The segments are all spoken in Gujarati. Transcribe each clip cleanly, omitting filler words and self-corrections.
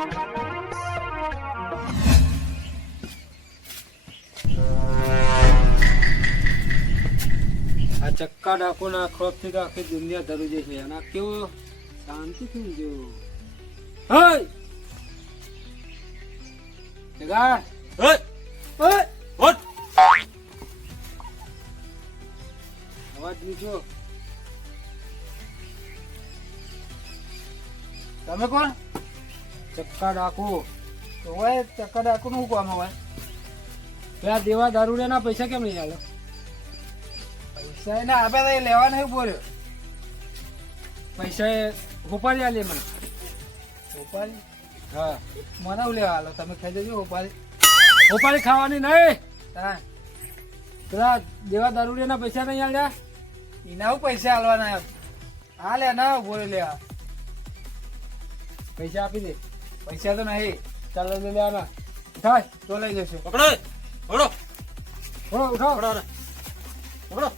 આ ચક્કા ડાકોના ખોફથી તો આખી દુનિયા ધરું છે અને કેવું શાંતિ થઈ ગયું. હય જગા હય હય હોટ અવાજ નીચો. તમે કોણ? ચક્કા ડાકુ. તો હોય ચક્કા ડાકુ નું કામ હોય? પેલા દેવા દારૂડિયાના પૈસા કેમ નહીં આલો? પૈસા એને આપે તો લેવા નહીં બોલ્યો. પૈસા ઉપાડી આલે મને. ઉપાડી? હા મને લેવા આલો. તમે ખાઈ દેજો ઉપાડી. ઉપાડી ખાવાની નહીં. હા પેલા દેવા દારૂડિયાના પૈસા નહીં આલ્યા? એના પૈસા આલવાના? હા લે ના બોલે લેવા. પૈસા આપી દે. પૈસા તો નહીં. ચાલો લઈ લેવાના. ઉઠાય તો લઈ જશો. પકડો પકડો પકડો ઉઠાવો પકડો પકડો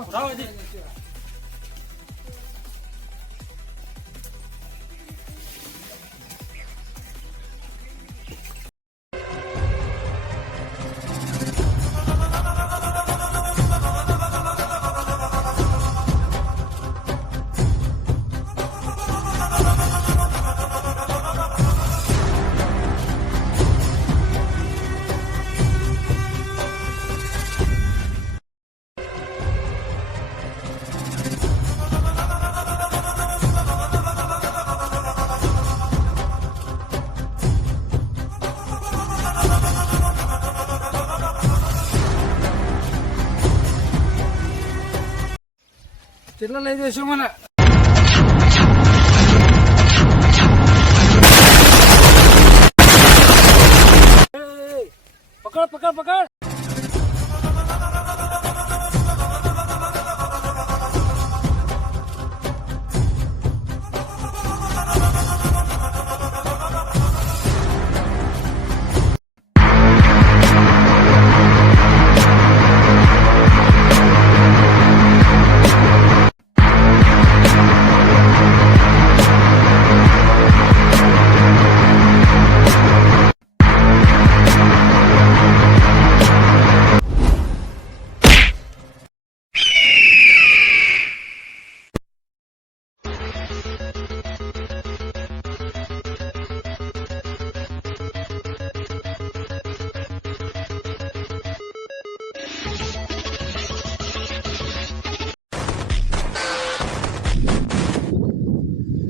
ઉઠાવો જી. કેટલા લઈ જશો મને? પકડ પકડ પકડ.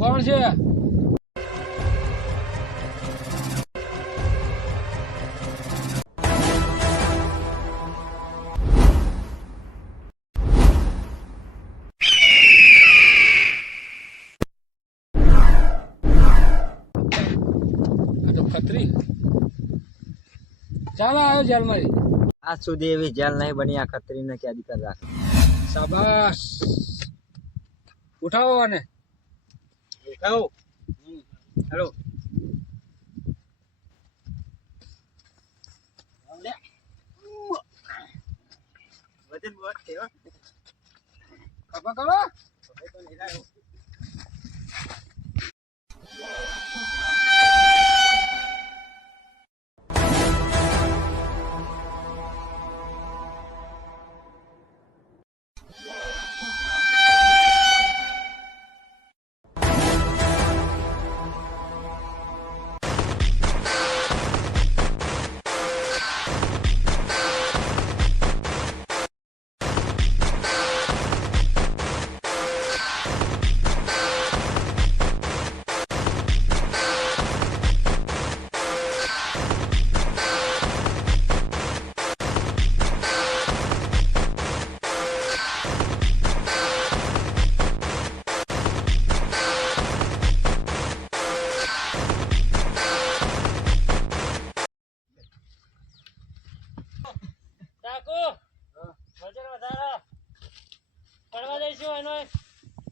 કોણ છે? ખતરી ચાલો આવ્યો જેલમાં. આજ સુધી એવી જેલ નહીં બની આ ખતરીને કેદી કરી રાખે. શાબાશ. ઉઠાવો અને ઉઠાવો. હેલો વજન બહુ છે હો. ખબર કરો.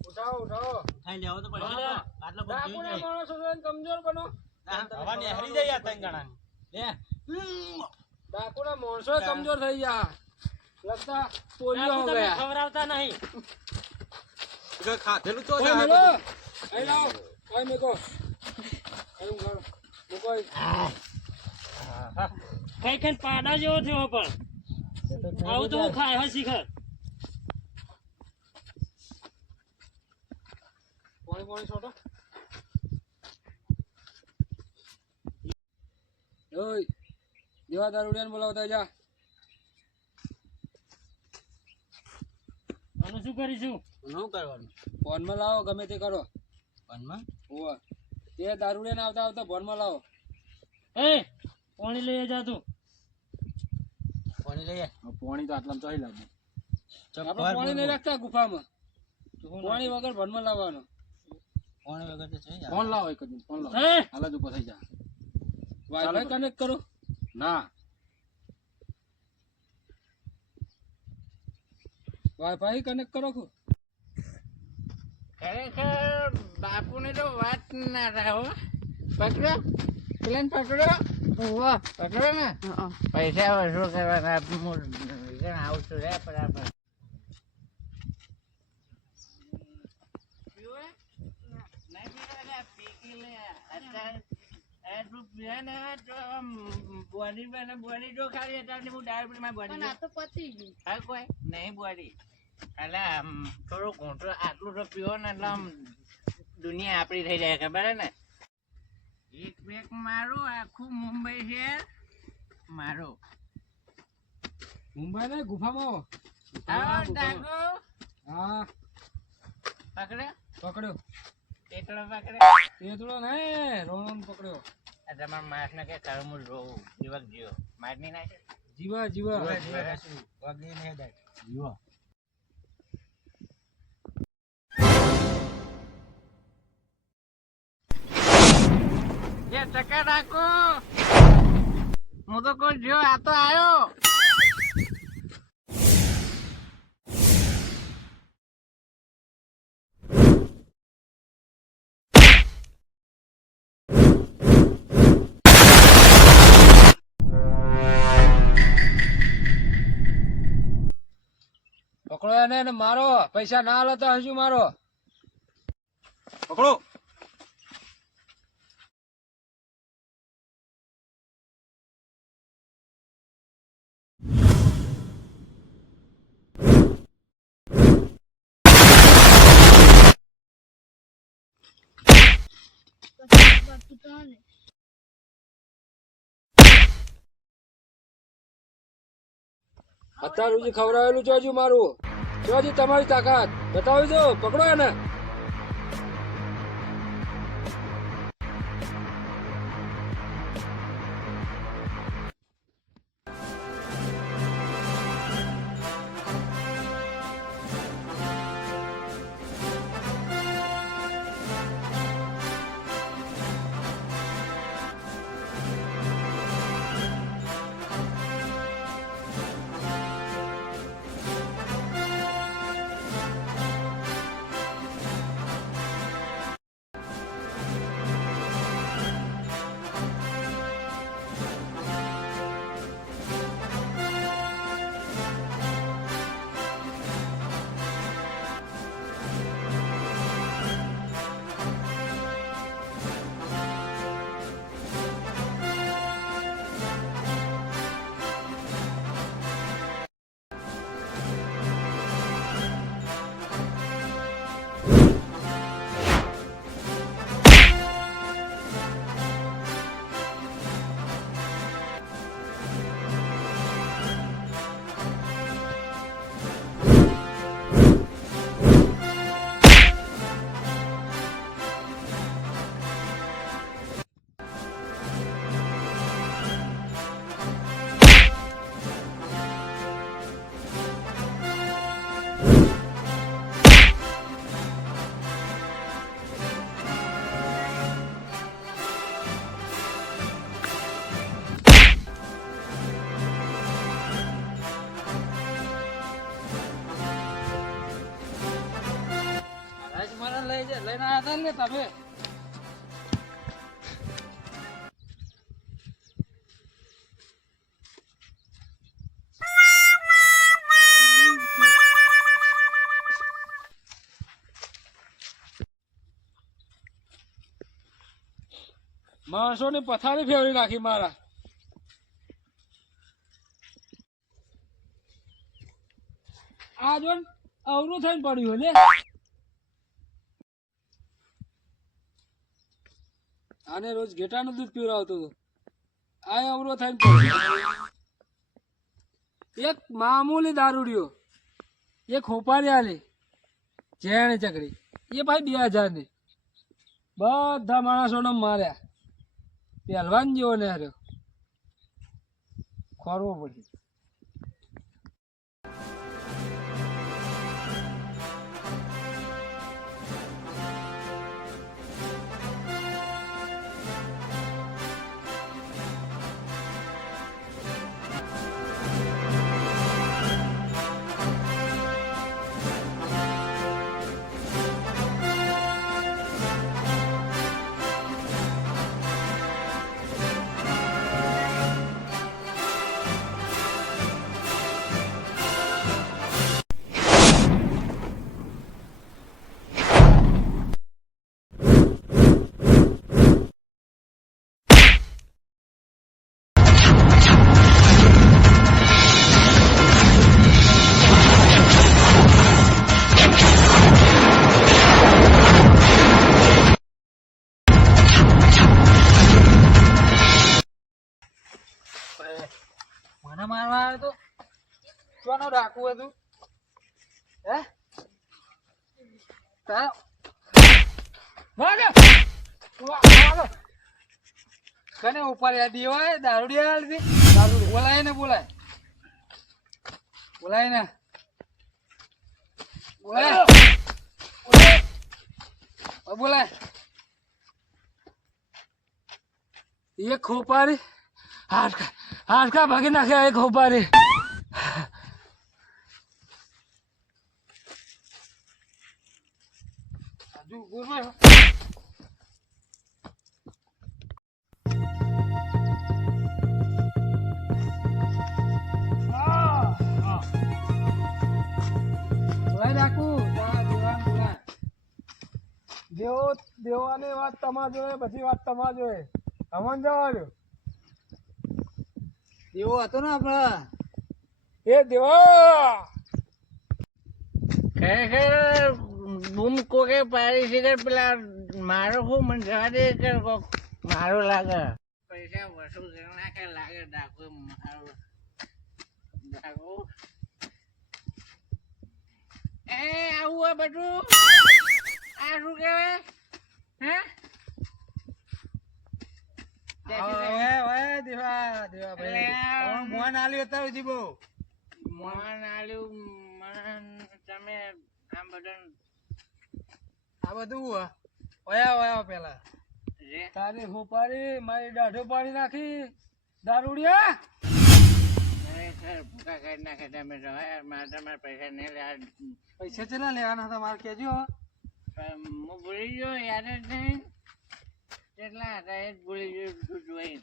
ઉઠાવો ઉઠાવો. ખાઈ લેવો તો પડે. આટલો બધો ડાકુના માણસો છે ને કમજોર બનો. હવાની હરી જાય આ ત્રણ જણા. લે ડાકુના માણસો કમજોર થઈ ગયા. લગતા પોલિયો હો ગયા. ખવરાવતા નહીં. ખાધેલું તો ઓય મેલો. અહીં લાવો. ઓય મેકો. એવું કરો. મૂકો એ. કઈ કઈ પાડા જેવો થયો પણ આવું તો હું ખાય હસી ખર પાણી છોટો. ઓય દેવા દારૂડિયાને બોલાવતા જા. આનું શું કરીશું? શું કરવાનું? ફોનમાં લાવો ગમે તે કરો. ફોનમાં? હોવે તે દારૂડિયાને આવતા આવતા ફોનમાં લાવો. એ પાણી લઈ જા તું. પાણી લઈએ. પાણી તો આટલામાં ચોઈ લાગે. ચપ આપણે કર પાણી બોલ. નહીં રાખતા ગુફામાં. પાણી વગર ભરમાં લાવવાનો. પાણી વગર તો જોઈએ. ફોન લાવો એક જ ફોન લાવો. એ હાલ જ ઉપર થઈ જા. વાઈફાઈ કનેક્ટ કરો. ના વાઈફાઈ કનેક્ટ કરો ખો. ખરેખર બાપુને તો વાત ના રહો. પકડો પેલા પકડો. પકડો ને પૈસા વસૂલ કરવાના. હું આવું છું રે બરાબર. બોડી જો ખાલી એટલે હું ડાયરેક્ટ માં બોડી પણ આ તો પતી ગયું. હા કોઈ નહીં બોડી એટલે થોડું ઘૂંટો આટલું તો પીવો ને એટલે આમ દુનિયા આપડી થઈ જાય ખબર હે ને. એક પેક મારું આખું મુંબઈ શહેર મારું. મુંબઈ ને ગુફામાં આવો. આવો ડાકો હા પકડ્યો પકડ્યો. એકલો પકડ્યો. તેતડો ને રોણો પકડ્યો. આ તમારા માણસ ને કે કરમું રોવું જીવક જીવો માર નહીં નાખે. જીવા જીવા વગડી નહીં દાય. જીવા. જે ટકા રાખો હું તો કોઈ જો આ તો આવ્યો. પકડો એને ને મારો. પૈસા ના હાલો તો હજુ મારો. પકડો. બાકી તો ને અત્યાર સુધી ખવડાવેલું છે હજુ મારું. છે હજી તમારી તાકાત બતાવી દો. પકડો એને. લઈને આવ્યા હતા ને તમે. માણસોની પથારી ફેરવી નાખી મારા. આ જો ને અવરું થઈને પડ્યું લે. આને રોજ ઘેટાનું દૂધ પીવડાવતો હતો, આ અવરો થઈને પડ્યો. એક મામૂલી દારૂડિયો એક હોપારી આલી જેણે ચકડી એ ભાઈ 2000 ની બધા માણસોને માર્યા. પહેલવાન જેવો ને હાર્યો, ખોરવો પડ્યું. મને મારવા આવ્યો તો કોનો ડાકુ હતું હે તારો કને ઉપર દેવાય દારૂડિયા આલતી દારૂડી બોલાય ને બોલાય ને બોલાય એક ખોપારી હાડકા ભાગી નાખ્યા. એક ખોપારી દેવાની વાત તમારે જોડે, પછી વાત તમારે જોડે. અમન જવા દો. દેવો હતો ને આપડે એ દેવો ખરેખર બૂમ કોકે પાડી છે પેલા મારો હું મને જવા દે કે મારો લાગે પૈસા વસૂલ કરી નાખે લાગે ડાકુ મારો ડાકુ એ આવું બધું આ શું કહેવાય હે મોહન આલ્યું અત્યારે જીબો મોહન આલ્યું તમે આમ બધું આ બધું ઓયા પેલા તારી હોપારી મારી દાઢો પાડી નાખી દારૂડિયા. ભૂકા કાઢી નાખે તમે તમારા પૈસા નહીં લે. પૈસા ચેલા લેવાના હતા મારે કેજો. હું ભૂલી ગયો યાદ જ નહીં કેટલા હતા એ જ ભૂલી ગયો. જોઈ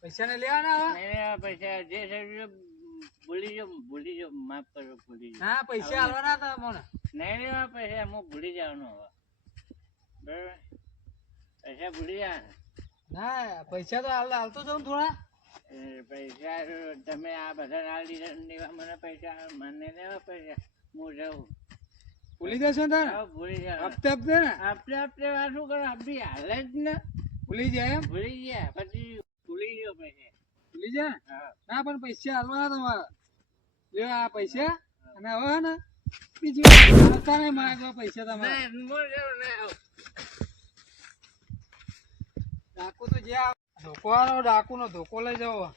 પૈસા ને લેવાના પૈસા જે ભૂલી ગયો માફ કરો ભૂલી ગયો. ના પૈસા હાલવાના હતા મને નહીં લેવા પૈસા હું ભૂલી જવાનું હવે બરાબર. પૈસા ભૂલી જવાના ના પૈસા તો હાલતો જાઉં થોડા. પૈસા તમે આ બધા હાલ દીધા મને પૈસા મને લેવા પૈસા હું જાઉં. ભૂલી જશો ને ભૂલી જાવ હપ્તે હપ્તે વાત શું કરો આપી હાલે જ ને ભૂલી જાય એમ. ભૂલી ગયા પછી ભૂલી ગયો પૈસા ભૂલી જાય ના પણ પૈસા હાલવાના તમારા. લ્યો આ પૈસા અને હવે ને બીજી આવતા નહીં માગવા પૈસા તમારા. ડાકુ તો જ્યાં ધોકો વાળો ડાકુ નો ધોકો લઈ જાઓ.